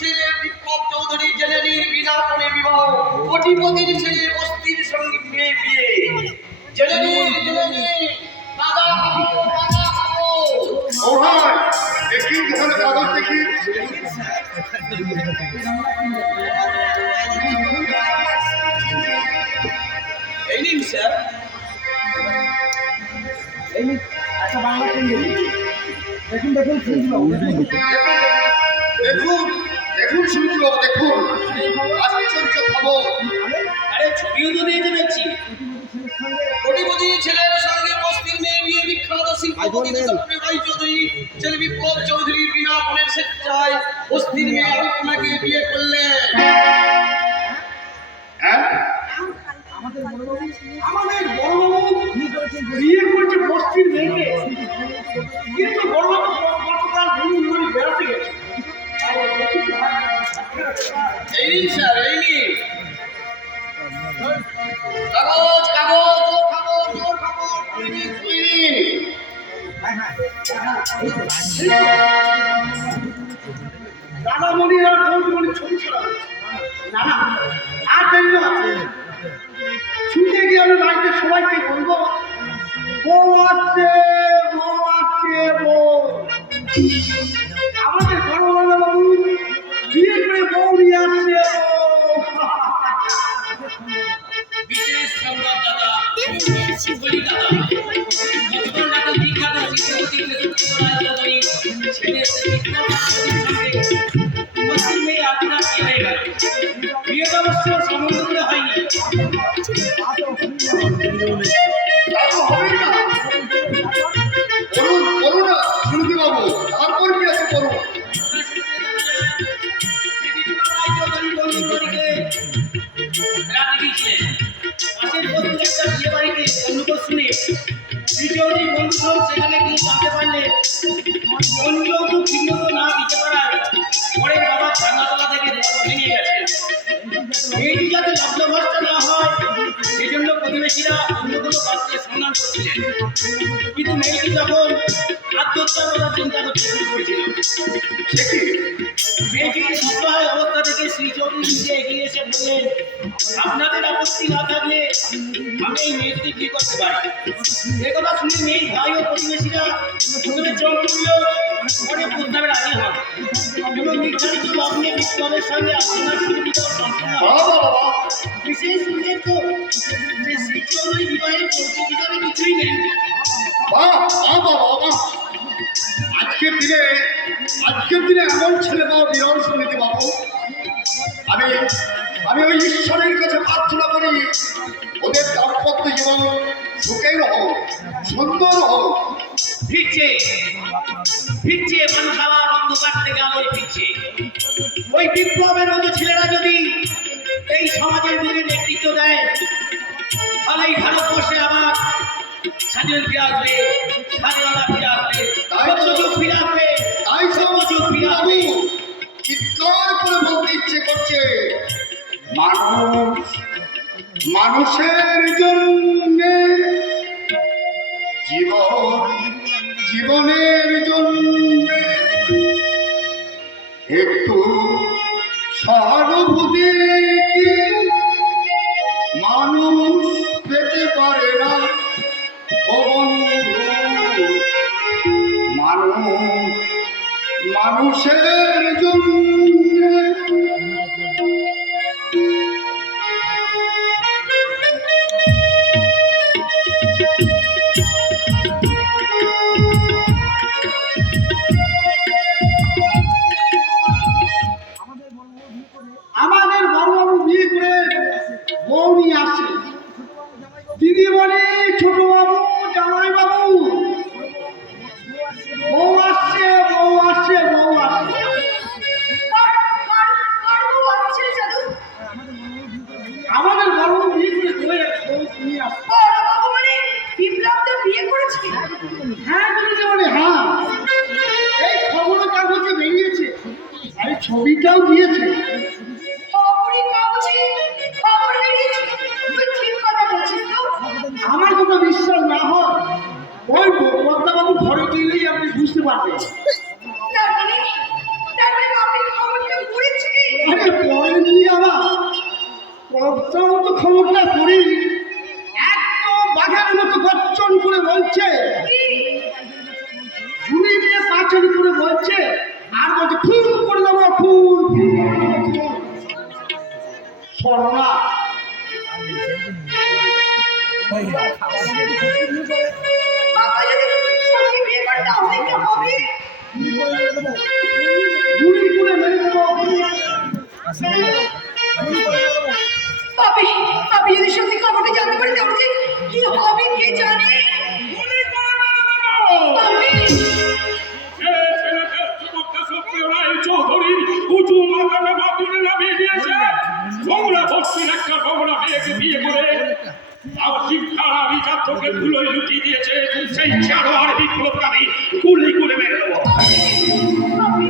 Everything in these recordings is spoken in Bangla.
ছেলে বিপ্লব চৌধুরী জেলেনির বিনা কোণে বিবাহ, কোটিপতির ছেলে বস্তির সঙ্গে মেয়ে বিয়ে। জেলেনি দাদা খাবো, দাদা খাবো। ও ভাই দেখি দোকানে কাগজ দেখি। এই নিন স্যার, এই একটা বাংলা পেন দেখুন দেখুন দেখুন দেখুন শুনছো দেখুন আশ্চর্য খবর। আরে ছবিও তো দিয়েছে দেখছি। কোটিপতি ছেলের সঙ্গে বস্তির মেয়ে বিয়ে, বিখ্যাত শিল্পপতি ভাই চৌধুরী ছেলে বিপ্লব চৌধুরী বিনা কোণের স্বেচ্ছায় বস্তির মেয়ে আলপনাকে বিয়ে করলেন। হ্যাঁ আমাদের বড়বাবু বিয়ে করেছে বস্তির মেয়েকে, কিন্তু বড়বাবু গতকাল ভূমি বেড়াতে গেছে। এই নিন স্যার, এই নিন কাগজ কাগজ, ওর খবর ওর খবর, খুলে নিন খুলে নিন। দাদামণির আর বৌদিমণির ছবি ছাড়া না না আর দেরি আছে। ছুটে গিয়ে আমি বাড়িতে সবাইকে বলবো বউ আসছে বউ আসছে বউ। আমাদের বড় বাবু বিয়ে করে বউ নিয়ে আসছে। বিশেষ সংবাদ দাদা, বলি দাদা, গতকাল রাতে বিখ্যাত শিল্পপতি চৌধুরী ছেলে বিপ্লব চৌধুরীর সঙ্গে বস্তির মেয়ে আলপনার বিয়ে হয়ে গেল। বিয়েটা অবশ্য সম্বন্ধ করে হয়নি। তা তো হবেই না। বলুন বলুন না শুনতে বাবু, তারপর কি আছে বলুন। সেখানে গিয়ে জানতে পারলে অন্য ঠিকমতো না দিতে পারায় পরে বাবা ঠান্ডাতলা থেকে ভেঙে গেছে। মেয়েটি যাতে লগ্নভ্রষ্ট না হয় সেজন্য প্রতিবেশীরা অন্য কোনো পাত্রে সন্ধান করছিলেন, কিন্তু মেয়েটি তখন আত্মহত্যা করার চিন্তা করতে শুরু করেছিল। মেয়েটিকে অসহায় অবস্থা থেকে শ্রী চৌধুরী নিজে এগিয়ে এসে বললেন, আপনাদের আপত্তি না থাকলে আমি এই মেয়েটিকে বিয়ে করতে পারি। একথা শুনে মেয়ে ভাই ও প্রতিবেশীরা প্রথমে চোখ তুলল, পরে প্রস্তাবে রাজি হন এবং নির্ধারিত লগ্নে বিপ্লবের সঙ্গে আপনার সুবিধ সম্পূর্ণ বিশেষ উল্লেখ্য যে শ্রী চৌধুরী বিবাহের কৌতুক হিসাবে কিছুই নেই। আজকের দিনে এমন ছেলে পাওয়া বিরল শুনিতে বাবু। আমি ওই ঈশ্বরের কাছে প্রার্থনা করি ওদের দাম্পত্য জীবন সুখের হোক, সুন্দর হোক। ফিরছে মানুষ আবার অন্ধকার থেকে আলোয় ফিরছে। ওই বিপ্লবের মতো ছেলেরা যদি এই সমাজের বুকে নেতৃত্ব দেয়, তাহলে এই ভারতবর্ষে আবার স্বাধীন ফিরে আসবে, স্বাধীনতা ফিরে আসবে, সুযোগ ফিরে আসবে, তাই সুযোগ ফিরে আসবে। চিৎকার করে বলতে ইচ্ছে করছে, মানুষের জন্য জীবনের জন্য একটু সহানুভূতি কি মানুষ পেতে পারে না? ও বন্ধু, মানুষের জন্য আমাদের বড়বাবু বিয়ে করে বউ নিয়ে আসছে। দিদি বলে ছোট বাবু জামাই বাবু বউ আসছে বউ আসছে বউ আসছে। আমাদের বড়বাবু বিয়ে করে বউ নিয়ে আসছে। হ্যাঁ দিদি বলে হ্যাঁ, এই খবরের কাগজে বেরিয়েছে, এই ছবিটাও দিয়েছে। আমার কথা বিশ্বাস না হয় ওই পদ্মাবাবু ঘরে গেলেই আপনি বুঝতে পারবেন। খবরটা পড়ি একদম বাঘের মতো গর্জন করে বলছে, ঝুড়ি দিয়ে পাঁচালি করে বলছে, আর বলছে খুন করে দেবো, খুন। সর্বনা গুলি করে মেরে দেবো। পাপি পাপি যদি সত্যি খবরটা জানতে পারি তাহলে যে কি হবে কে জানে। পাপি পাপি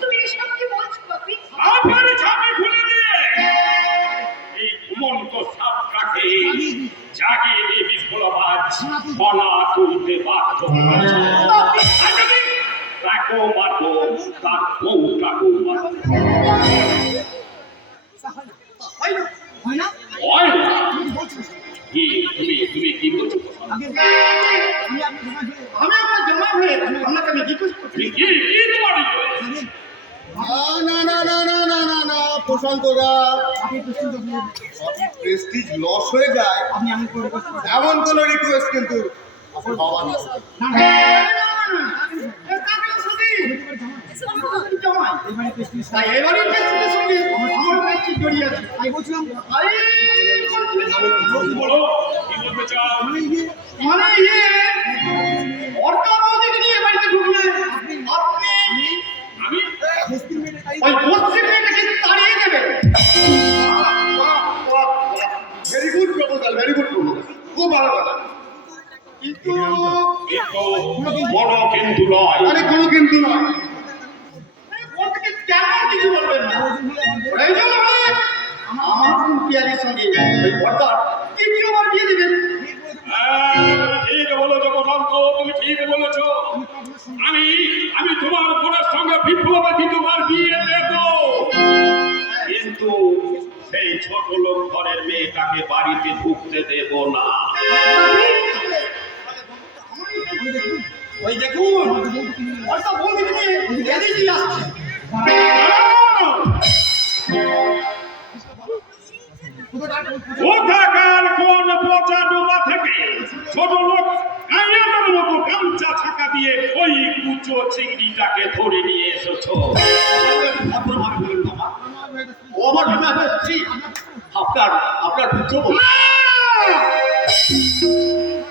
তুমি এসব কি বলছো পাপি? তুমি কি বলছো? আমি আপনার জমা হয়ে আপনাকে আমি জিজ্ঞেস করছি। না না না না না না না প্রশান্ত দা, প্রেস্টিজ লস হয়ে যায় এমন কোন রিকোয়েস্ট কিন্তু আমার বাবা না। তাই এবারই প্রেস্টিজের সঙ্গে আমার প্রেস্টিজ জড়িয়ে আছে। তাই বলছিলাম মানে অর্থমন্ত্রীকে নিয়ে বাড়িতে ঢুকলে আপনি ওই বস্তি মেয়েটাকে তাড়িয়ে দেবেন। Very good proposal, very good proposal, খুব ভালো কথা। কিন্তু বড় কিন্তু নয়। আরে কোনো কিন্তু নয়। ওর থেকে কেমন কিছু বলবেন না। এই জন্য আমার পিয়ারির সঙ্গে ওই ভর্তার তৃতীয়বার বিয়ে দেবেন। ঠিক বলেছো প্রশান্ত, তুমি ঠিক বলেছো। আমি তোমার বোনের সঙ্গে বিপ্লবে তোমার বিয়ে দেব, কিন্তু সেই ছোট লোক ঘরের মেয়েটাকে বাড়িতে ঢুকতে দেব না। ওই দেখুন ভর্তা বৌদিকে নিয়ে এদিকেই আসছে। কোথাকার কোন পচা ডোবা থেকে ছোট লোক কাইয়াদের মতো গামছা ছাকা দিয়ে ওই কুচো চিংড়িটাকে ধরে নিয়ে এসেছো? ও আমার বিবাহের স্ত্রী, আপনার পুত্র।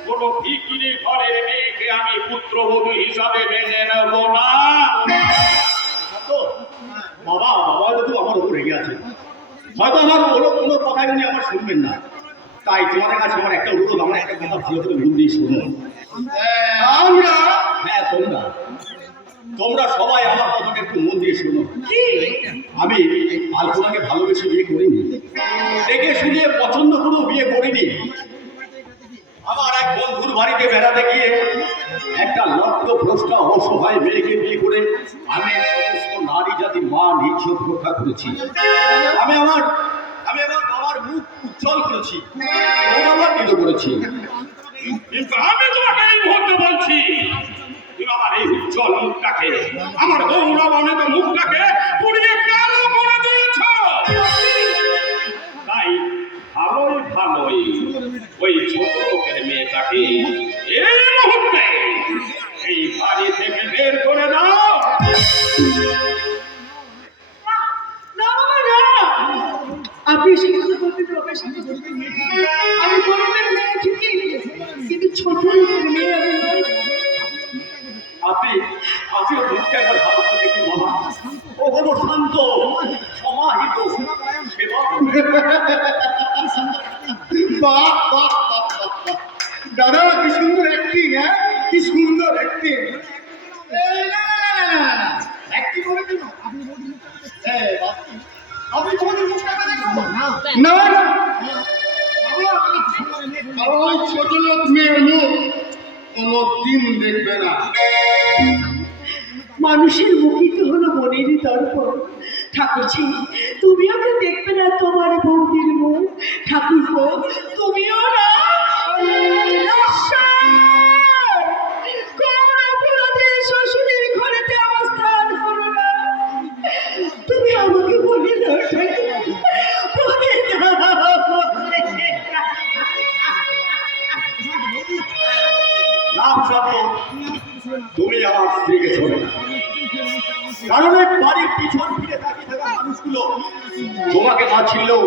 কোন ভিকিরি ঘরের মেয়েকে আমি পুত্রবধূ হিসাবে মেনে নেব না। বাবা হয়তো আমার উপর রেগে আছে, হয়তো আমার কোনো কথাই উনি আমার শুনবেন না। তাই তোমাদের কাছে আমার একটা অনুরোধ, আমার একটা কথা ভালো করে মন দিয়ে শুনো। হ্যাঁ তোমরা সবাই আমার কথাটা একটু মন দিয়ে শুনো। আমি আলপনাকে ভালোবেসে বিয়ে করিনি, দেখে শুনে পছন্দ করেও বিয়ে করিনি। আমার এক বন্ধুর বাড়িতে বেড়াতে গিয়ে একটা লক্ষ্য ভ্রষ্টা অসহায় মেয়েকে বিয়ে করে আমি সমস্ত নারী জাতির মান ইজ্জত রক্ষা করেছি। আমি আমার বাবার মুখ উজ্জ্বল করেছি, গৌরবান্বিত করেছি। কিন্তু আমি তোমাকে এই মুহূর্তে বলছি, তুমি আমার এই উজ্জ্বল মুখটাকে, আমার গৌরবান্বিত মুখটাকে পুড়িয়ে কালো করে দিয়েছ। তাই ভালোই ওই ছোট লোকের মেয়েটাকে এই মুহূর্তে এই বাড়ি থেকে বের করে দাও। না বাবা না, আপনি এসে কথা বলতে প্রবেশ করবেন। আমি গরিবের মেয়ে ঠিকই, কিন্তু ছোট লোকের মেয়ে আমি নই। আপনি মুখটা একবার ভালো করে দেখুন বাবা, ও হলো শান্ত সমাহিত সেবা। দাদা কি সুন্দর অ্যাক্টিং, হ্যাঁ কি সুন্দর অ্যাক্টিং। একটি করে কেন আপনি তোমাদের মুখটাকে দেখুন না। না না ওই ছোট লোক মেয়ের মুখ কোনো দিন দেখবে না। মানুষের মুখই তো হলো মনেরই দর্পণ। ঠাকুরজি তুমি ওকে দেখবে না তোমার বৌদির মুখ। ঠাকুর আমাকে বলে দাও ঠাকুমা, বলে দাও, বলে দাও। না সত্য, তুমি আমার স্ত্রীকে ছোড়ে না, কারণ এই বাড়ির পিছন ফিরে তাকিয়ে থাকা মানুষগুলো তোমাকে না ছিলেও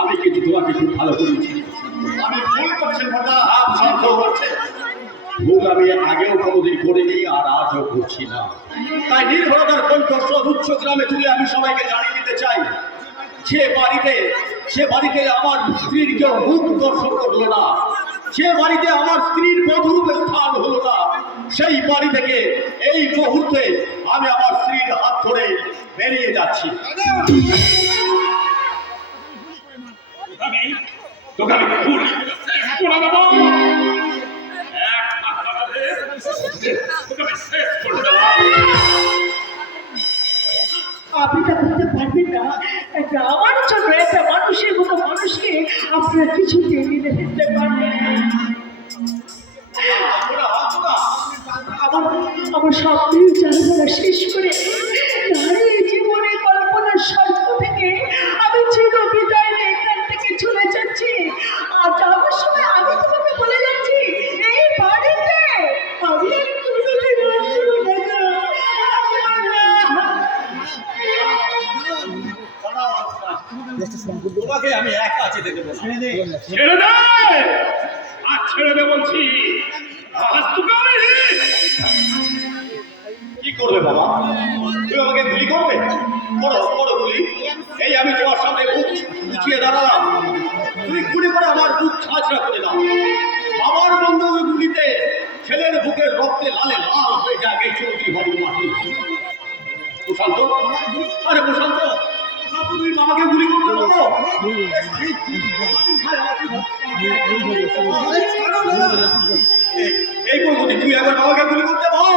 আমি কিন্তু তোমাকে খুব ভালো করেছি। আমি ভুল করছেন কথা, শান্ত করছে ভুল আমি আগেও কোনোদিন করিনি আর আজও করছি না। তাই নির্ভরতার কণ্ঠস্বর উচ্চ গ্রামে তুলে আমি সবাইকে জানিয়ে দিতে চাই, সে বাড়িতে আমার স্ত্রীর কেউ মুখ দর্শন করলো না, যে বাড়িতে আমার স্ত্রীর বধূরূপে স্থান হলো না, সেই বাড়ি থেকে এই মুহূর্তে আমি আমার স্ত্রীর হাত ধরে বেরিয়ে যাচ্ছি। তোকে আমি ভুল করে দেবো, তোকে আমি শেষ করে দেবো। আপনি তা করতে পারবেন না। একটা আমার জন্য একটা মানুষের মতো মানুষকে আপনারা কিছুতে মেনে ফেলতে পারবেন না। আমার স্বপ্নের জানালা শেষ করে নারী জীবনের কল্পনার স্বল্প থেকে আমি চির বিদায় নিয়ে এখান থেকে চলে যাচ্ছি। আর যাওয়ার সময় আমি তোমাকে বলে যাচ্ছি, এই বাড়িতে আমি আর কোনোদিন আসবো না। তোমাকে আমি একা যেতে দেবো না। ছেড়ে দে, আর ছেড়ে দে বলছি। আজ তোকে আমি কি করবে বাবা? তুমি আমাকে গুলি করবে? করো করো গুলি। এই আমি তোমার সামনে বুক গুছিয়ে দাঁড়ালাম, তুমি গুলি করে আমার বুক ছাঁচড়া করে দাও। আমার বন্ধু গুলিতে ছেলের বুকের রক্তে লালে লাল হয়ে যায় এই চৌধুরী বাড়ির মাটি। প্রশান্ত, আরে প্রশান্ত, তুমি বাবাকে গুলি করতে পারো? এই বলতে তুই একবার বাবাকে গুলি করতে বল।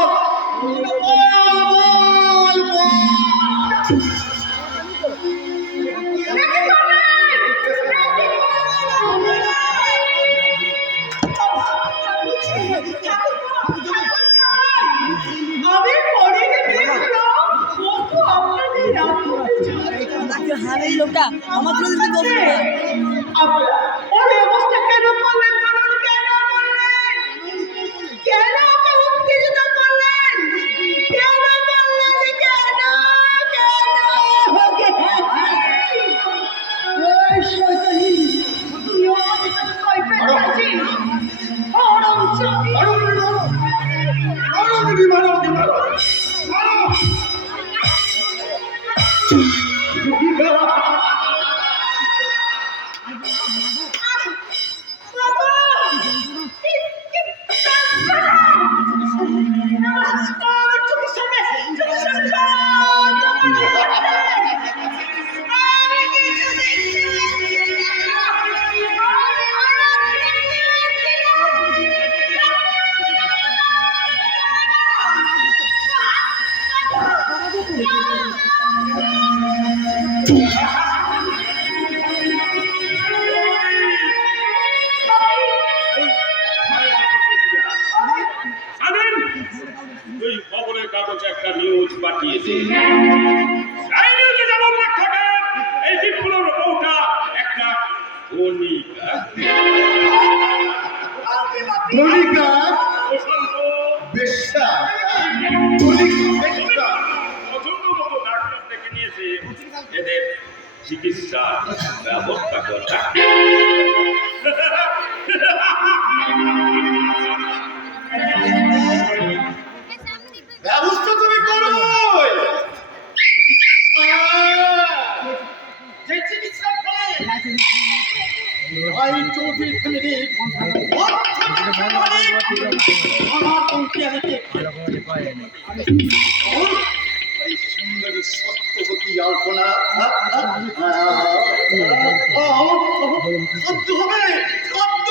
আমি পরে দেখলাম কত আপনাদের রাত এই লোকটা আমার জন্য যদি বলবে না ওর অবস্থা কেন করলেন? বলুন কেন করলেন? কেন ওকে উত্তেজিত করলেন? কেন করলেন? এই শয়তানি, তুই আমাদের কাছে কয় পেয়েছিস? স্বাধীন, তুই খবরের কাগজে একটা নিউজ পাঠিয়েছি। এই নিউজে যেমন লেখা থাকে, এই বিপ্লবের বউটা একটা কণিকা। কণিকা প্রশান্ত বেশ্যা, পছন্দ মতো ডাক্তার ডেকে নিয়েছে, এদের চিকিৎসা ব্যবস্থা করতে। ব্যবস্থা তুমি করো। যে চিকিৎসা করে ভাই চৌধুরী ফ্যামিলির আমার বউকে আমি দেখতে এই সুন্দরী সত্যবতী আলপনা সত্য হবে, সত্য।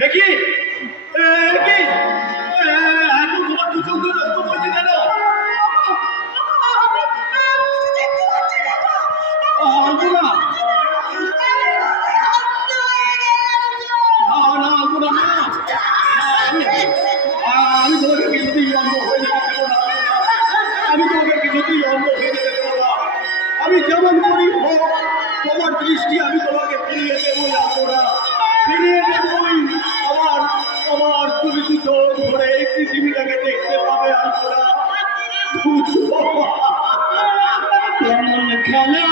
দেখি দেখি এখন তোমার দুজন রক্ত বলতে গেল। কেমন খেলা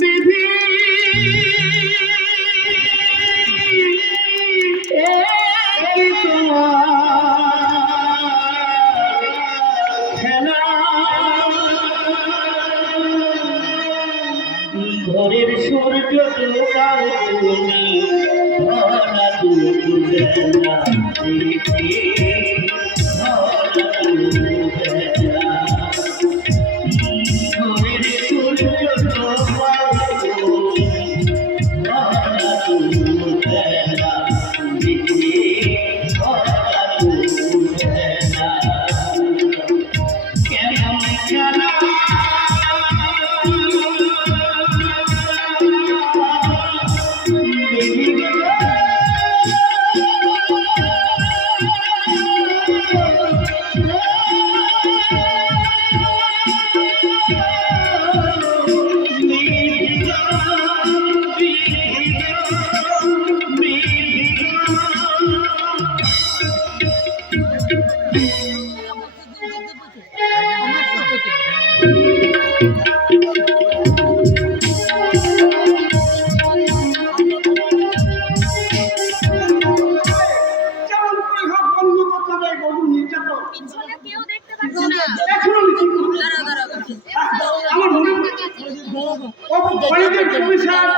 বিধি কি তোমার খেলা ঘরের সূর্য দোকান তুমি ভরা দুপুরে ঘরের সূর্য দোকান তুমি ভরা কেমন খেলা যেমন করে হোক বন্ধ করতে হবে এই গরু নির্যাতন। পিছনে কেউ দেখতে পাচ্ছে না। এখনো আমি কি করবো? আমার মনে কলেজের প্রফেসর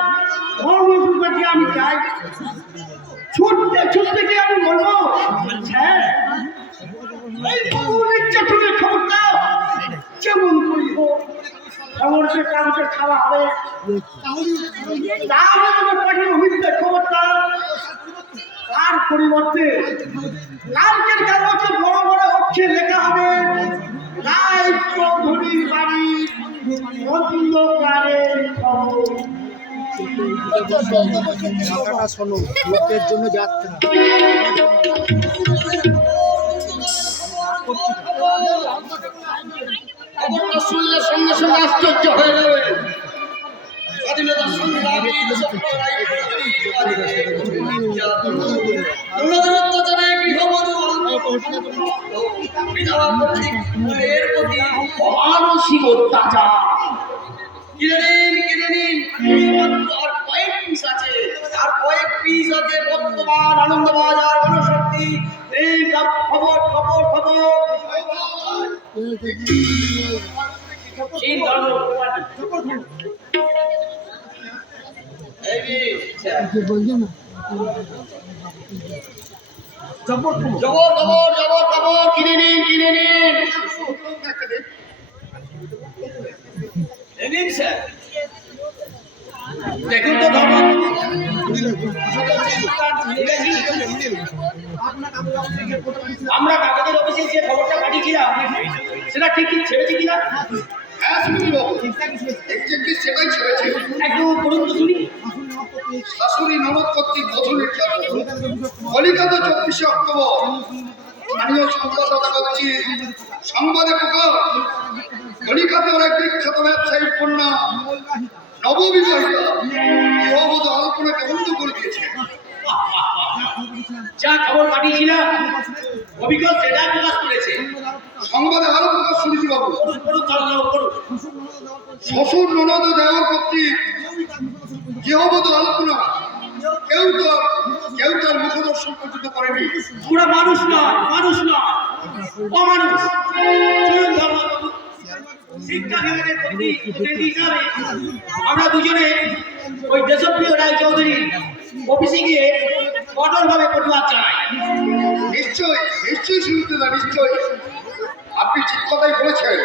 ধর্মসুখে আমি যাই ছুটতে ছুটতে গিয়ে আমি বলবো হ্যাঁ এই গরু নির্যাতনের খবরটা যেমন করি হোক খবরকে কাগজে খাওয়া হবে তাহলে তোমার পাঠিয়ে অভিযোগের খবরটা তার পরিবর্তে কালকের কাগজে বড় বড় অক্ষরে লেখা হবে রায় চৌধুরীর বাড়ি অন্ধকারের খবর। কথাটা শোনো, লোকের জন্য যাত্রা। খবরটা শুনলে সঙ্গে সঙ্গে আশ্চর্য হয়ে যাবে। স্বাধীনতা সংগ্রামী অত্যাচারে গৃহবধূ বিধবা পত্নীর প্রতি অমানসিক অত্যাচার। কিনে নিন মাত্র আর কয়েক পিস আছে, বর্তমান আনন্দবাজার গণশক্তি এই খবর খবর খবর খবর কিনে নিন স্যার। দেখুন তো আমরা কাগজের অফিসে যে খবরটা পাঠিয়েছিলাম সেটা ঠিক ঠিক ছেড়েছি কিনা হ্যাঁ শুনুন বাবু, এক্স্যাক্টলি সেটাই ছেড়েছে। একটু বলুন তো শুনি। শাশুড়ি ননদ কর্তৃক বধূ নির্যাতন। কলিকাতা 24শে অক্টোবর। স্থানীয় সংবাদদাতা করছি সংবাদে প্রকাশ। কলিকাতার এক বিখ্যাত ব্যবসায়ীর কন্যা নববিবাহিতা গৃহবধূ আলোচনাকে বন্ধ করে দিয়েছে। যা খবর পাঠিয়েছিলাম অভিজ্ঞ সেটা প্রকাশ করেছে। সংবাদে আরো প্রকাশ শুনেছি বাবু, শ্বশুর ননদ ও দেওয়ার কর্তৃক গৃহবধূ আলোচনা কেউ তার মুখদর্শন পর্যন্ত করেনি। পুরো মানুষ নয় অমানুষ। চলুন ধর্মবাবু, শিক্ষা বিভাগের প্রতিনিধি হিসাবে আমরা দুজনে ওই দেশপ্রিয় রায় চৌধুরী অফিসে গিয়ে কঠোরভাবে প্রতিবাদ জানাই। নিশ্চয়ই সুনীতা, নিশ্চয়ই আপনি ঠিক কথাই বলেছেন।